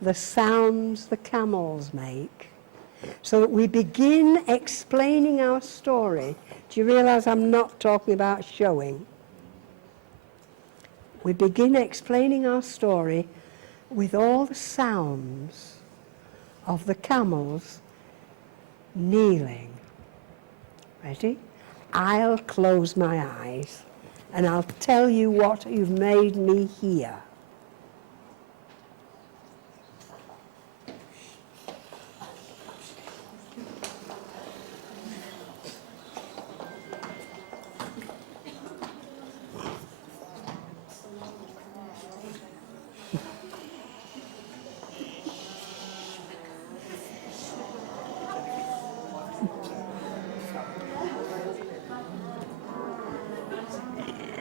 the sounds the camels make, so that we begin explaining our story. Do you realize I'm not talking about showing? We begin explaining our story with all the sounds of the camels kneeling. Ready? I'll close my eyes and I'll tell you what you've made me hear.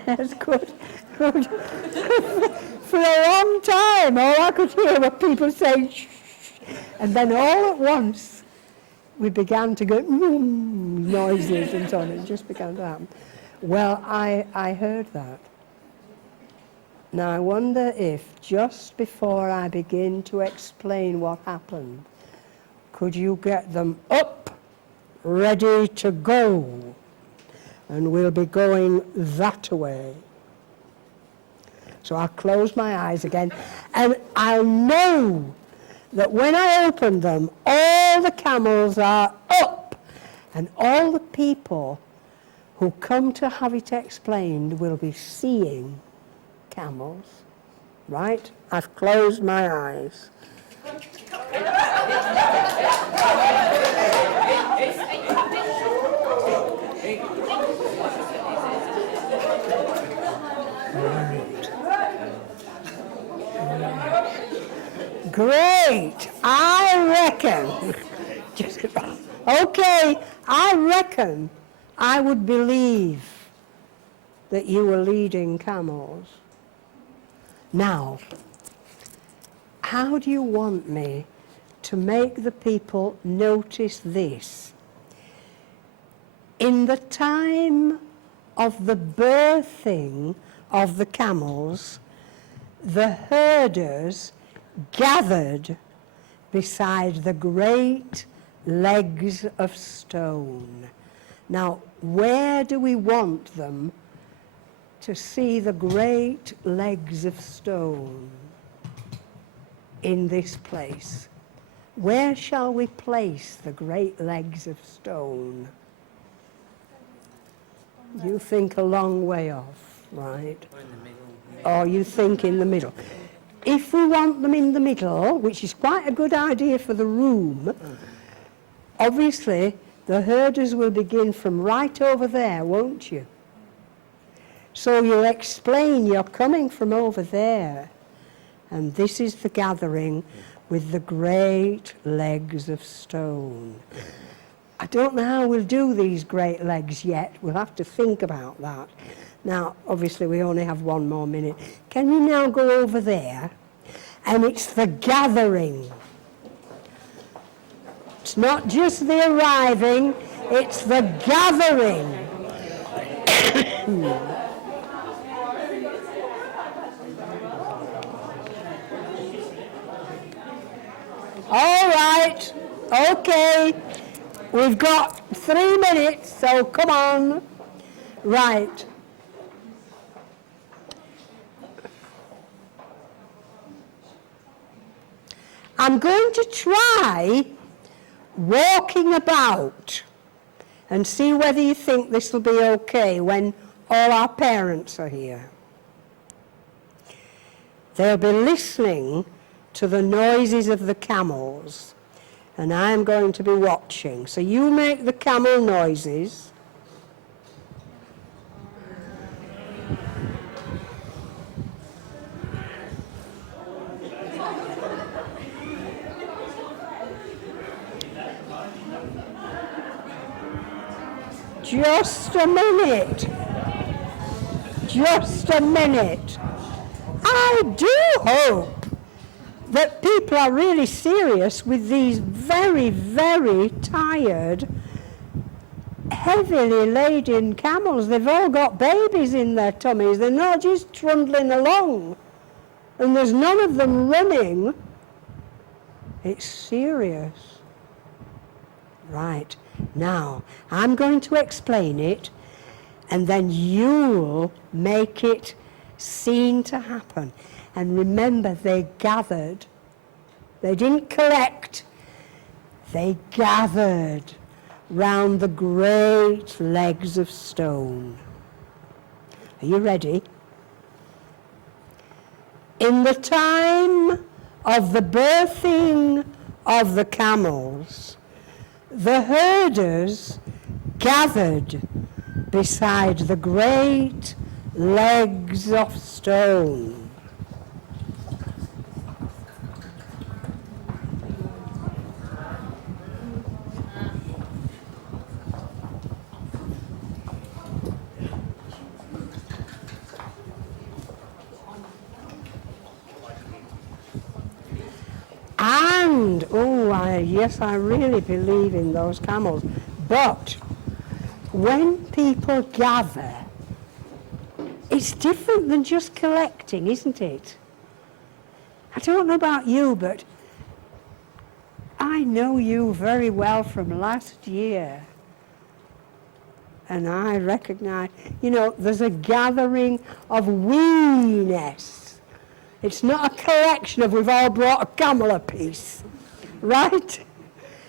That's good. Good. For a long time, all I could hear were people saying, shh. And then all at once, we began to go, noises and so on. It just began to happen. Well, I heard that. Now, I wonder if just before I begin to explain what happened, could you get them up, ready to go? And we'll be going that way. So I'll close my eyes again, and I'll know that when I open them, all the camels are up, and all the people who come to have it explained will be seeing camels. Right? I've closed my eyes. Great. I reckon. Okay, I reckon I would believe that you were leading camels. Now, how do you want me to make the people notice this? In the time of the birthing of the camels, the herders gathered beside the great legs of stone. Now, where do we want them to see the great legs of stone? In this place. Where shall we place the great legs of stone? You think a long way off, right? Or in the middle. Or you think in the middle. If we want them in the middle, which is quite a good idea for the room, obviously the herders will begin from right over there, won't you? So you'll explain you're coming from over there, and this is the gathering with the great legs of stone. I don't know how we'll do these great legs yet. We'll have to think about that. Now, obviously, we only have 1 more minute. Can you now go over there? And it's the gathering. It's not just the arriving, it's the gathering. All right, okay. We've got 3 minutes, so come on. Right. I'm going to try walking about and see whether you think this will be okay when all our parents are here. They'll be listening to the noises of the camels, and I'm going to be watching. So you make the camel noises. Just a minute. Just a minute. I do hope that people are really serious with these very, very tired, heavily laden camels. They've all got babies in their tummies. They're not just trundling along. And there's none of them running. It's serious. Right. Now, I'm going to explain it, and then you'll make it seem to happen. And remember, they gathered. They didn't collect. They gathered round the great legs of stone. Are you ready? In the time of the birthing of the camels, the herders gathered beside the great legs of stone. And, yes, I really believe in those camels. But when people gather, it's different than just collecting, isn't it? I don't know about you, but I know you very well from last year. And I recognize, there's a gathering of we-ness. It's not a collection of we've all brought a camel apiece, right?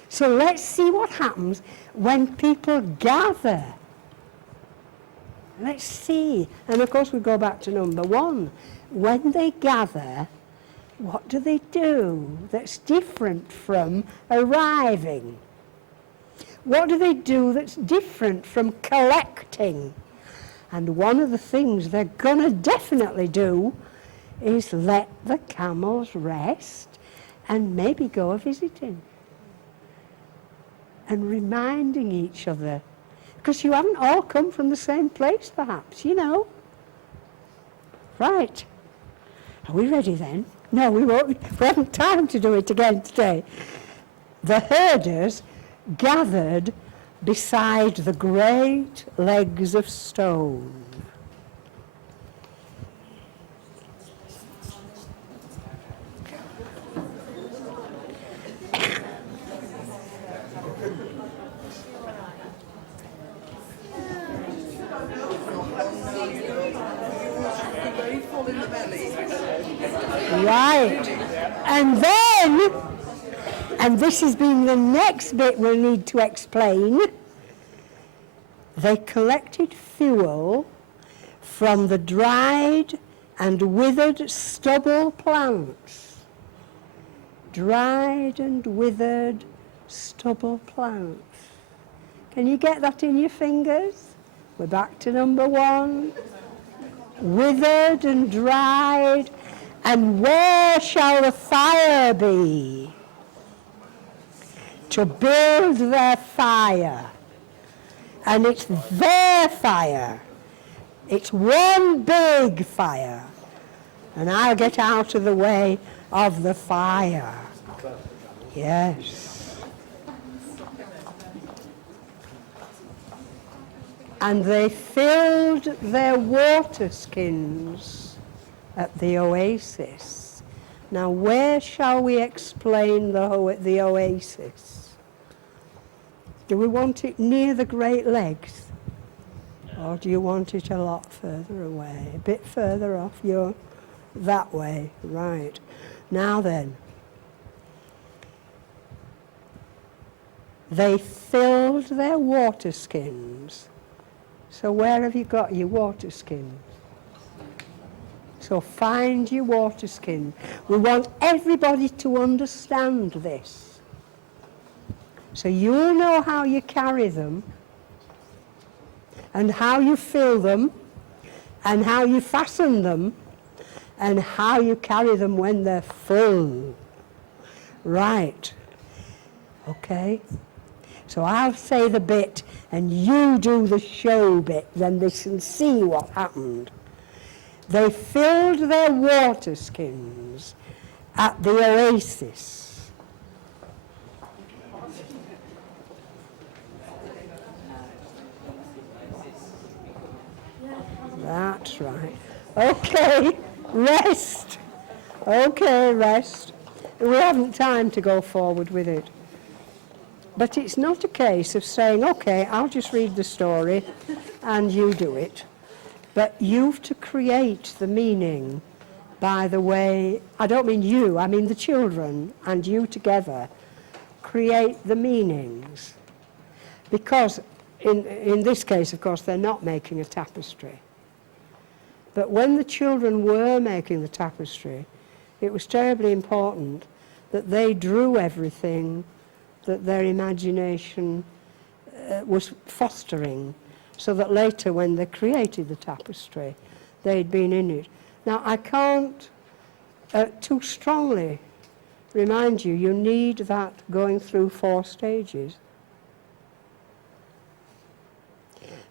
So let's see what happens when people gather. Let's see. And of course we go back to number 1. When they gather, what do they do that's different from arriving? What do they do that's different from collecting? And one of the things they're going to definitely do is let the camels rest and maybe go a-visiting. And reminding each other. Because you haven't all come from the same place, perhaps, Right. Are we ready then? No, we won't. We haven't time to do it again today. The herders gathered beside the great legs of stone. Right. And then, and this has been the next bit we'll need to explain, they collected fuel from the dried and withered stubble plants. Dried and withered stubble plants. Can you get that in your fingers? We're back to number 1. Withered and dried. And where shall the fire be? To build their fire. And it's their fire. It's one big fire. And I'll get out of the way of the fire. Yes. And they filled their water skins at the oasis. Now, where shall we explain the oasis? Do we want it near the Great Legs? Or do you want it a lot further away? A bit further off, you're that way, right. Now then, they filled their water skins. So where have you got your water skins? So find your water skin. We want everybody to understand this. So you'll know how you carry them, and how you fill them, and how you fasten them, and how you carry them when they're full. Right. Okay. So I'll say the bit, and you do the show bit, then they can see what happened. They filled their water skins at the oasis. That's right. Okay, rest. Okay, rest. We haven't time to go forward with it. But it's not a case of saying, okay, I'll just read the story and you do it. But you've to create the meaning by the way, I don't mean you, I mean the children and you together create the meanings. Because in this case, of course, they're not making a tapestry. But when the children were making the tapestry, it was terribly important that they drew everything that their imagination was fostering, so that later when they created the tapestry, they'd been in it. Now, I can't too strongly remind you, you need that going through 4 stages.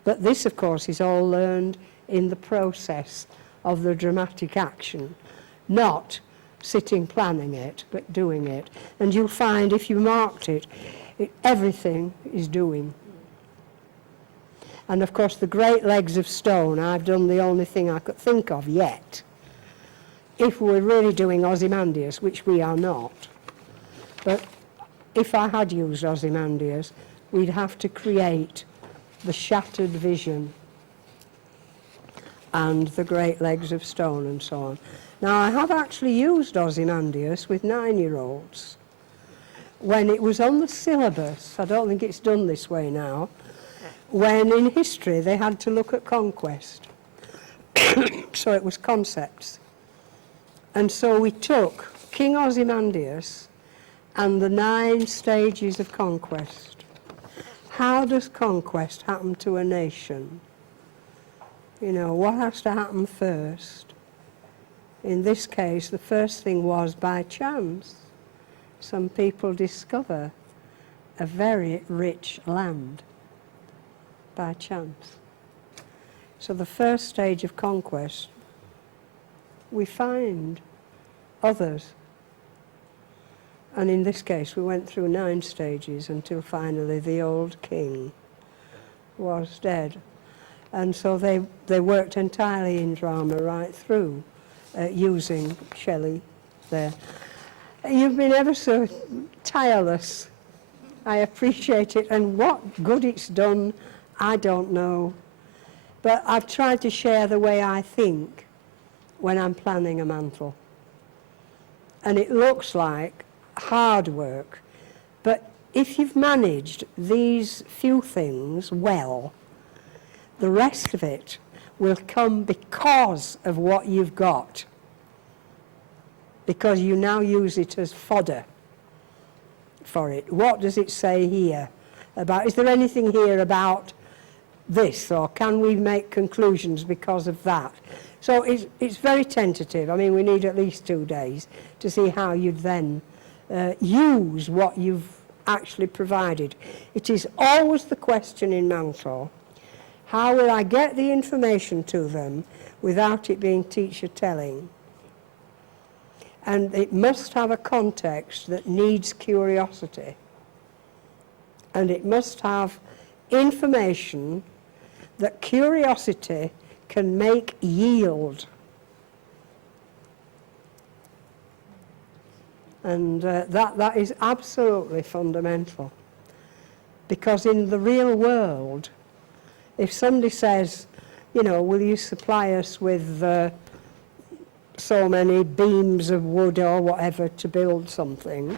But this, of course, is all learned in the process of the dramatic action, not sitting planning it, but doing it. And you'll find if you marked it, everything is doing. And of course the great legs of stone, I've done the only thing I could think of yet. If we're really doing Ozymandias, which we are not, but if I had used Ozymandias, we'd have to create the shattered vision and the great legs of stone and so on. Now, I have actually used Ozymandias with 9-year-olds. When it was on the syllabus, I don't think it's done this way now, when in history they had to look at conquest. So it was concepts. And so we took King Ozymandias and the 9 stages of conquest. How does conquest happen to a nation? You know, what has to happen first? In this case, the first thing was by chance. Some people discover a very rich land by chance. So the first stage of conquest, we find others. And in this case, we went through 9 stages until finally the old king was dead. And so they worked entirely in drama right through, using Shelley there. You've been ever so tireless. I appreciate it, and what good it's done, I don't know. But I've tried to share the way I think when I'm planning a mantle. And it looks like hard work, but if you've managed these few things well, the rest of it will come because of what you've got, because you now use it as fodder for it. What does it say here about, is there anything here about this, or can we make conclusions because of that? So it's very tentative. I mean, we need at least 2 days to see how you'd then use what you've actually provided. It is always the question in Mantle, how will I get the information to them without it being teacher telling? And it must have a context that needs curiosity. And it must have information that curiosity can make yield. And that is absolutely fundamental. Because in the real world, if somebody says, you know, will you supply us with so many beams of wood or whatever to build something,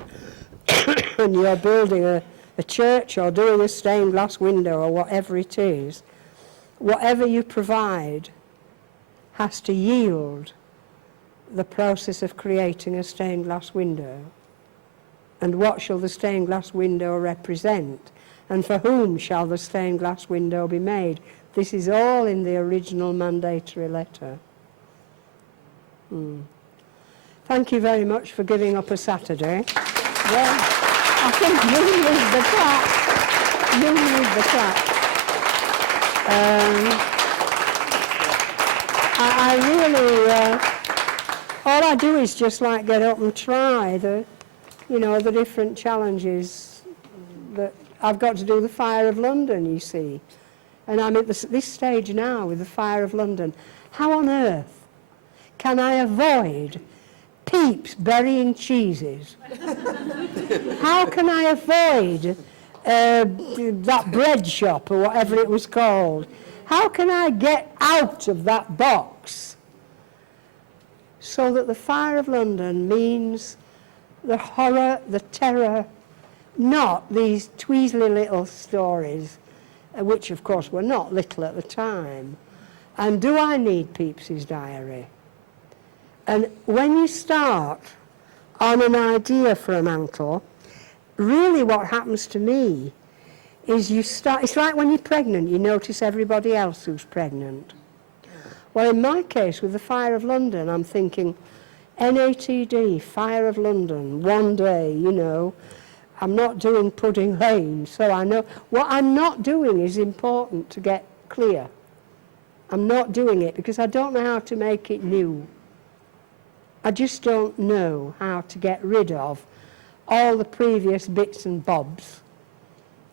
and you're building a church or doing a stained glass window or whatever it is, whatever you provide has to yield the process of creating a stained glass window. And what shall the stained glass window represent? And for whom shall the stained glass window be made? This is all in the original mandatory letter. Thank you very much for giving up a Saturday. Well, I think you need the clap. You need the clap. I really, all I do is just like get up and try the different challenges that I've got to do. The Fire of London, you see. And I'm at this stage now with the Fire of London. How on earth can I avoid Peeps burying cheeses. How can I avoid that bread shop or whatever it was called? How can I get out of that box? So that the Fire of London means the horror, the terror, not these tweezly little stories, which of course were not little at the time. And do I need Pepys's diary? And when you start on an idea for a mantle, really what happens to me is you start, it's like when you're pregnant, you notice everybody else who's pregnant. Well, in my case, with the Fire of London, I'm thinking, NATD, Fire of London, one day, you know, I'm not doing Pudding Lane, so I know what I'm not doing is important to get clear. I'm not doing it because I don't know how to make it new. I just don't know how to get rid of all the previous bits and bobs.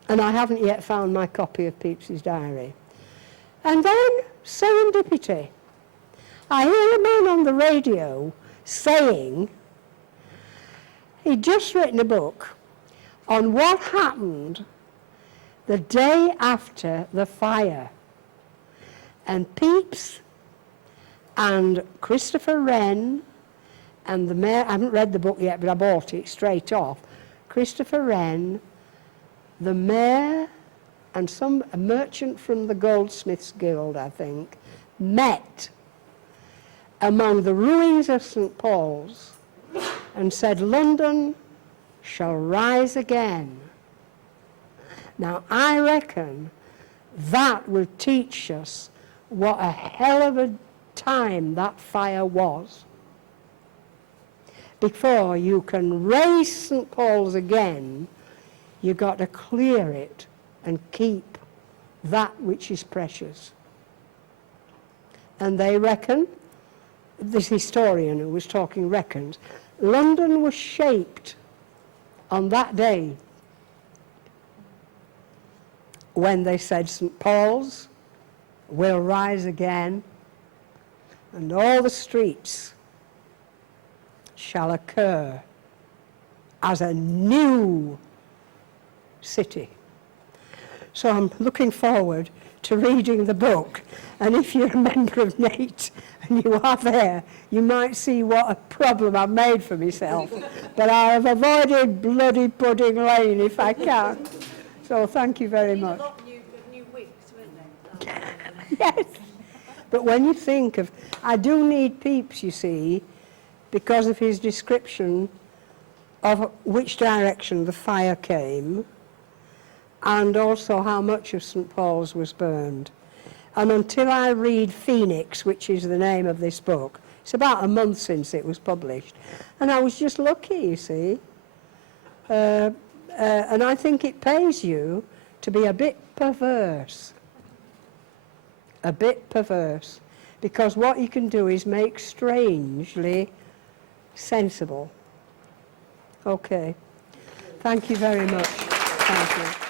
And I haven't yet found my copy of Pepys's diary. And then, serendipity. I hear a man on the radio saying he'd just written a book on what happened the day after the fire. And Pepys and Christopher Wren and the mayor, I haven't read the book yet, but I bought it straight off. Christopher Wren, the mayor, and a merchant from the Goldsmiths Guild, I think, met among the ruins of St. Paul's and said, London shall rise again. Now, I reckon that will teach us what a hell of a time that fire was. Before you can raise St. Paul's again, you've got to clear it and keep that which is precious. And they reckon, this historian who was talking reckons, London was shaped on that day when they said St. Paul's will rise again and all the streets shall occur as a new city. So I'm looking forward to reading the book, and if you're a member of NATE and you are there, you might see what a problem I've made for myself. But I have avoided bloody Pudding Lane if I can. So thank you very much. A lot of new wigs, weren't there? Yes. But when you think of, I do need Pepys, you see, because of his description of which direction the fire came and also how much of St. Paul's was burned. And until I read Phoenix, which is the name of this book, it's about a month since it was published, and I was just lucky, you see. And I think it pays you to be a bit perverse. A bit perverse. Because what you can do is make strangely sensible. Okay. Thank you very much. Thank you.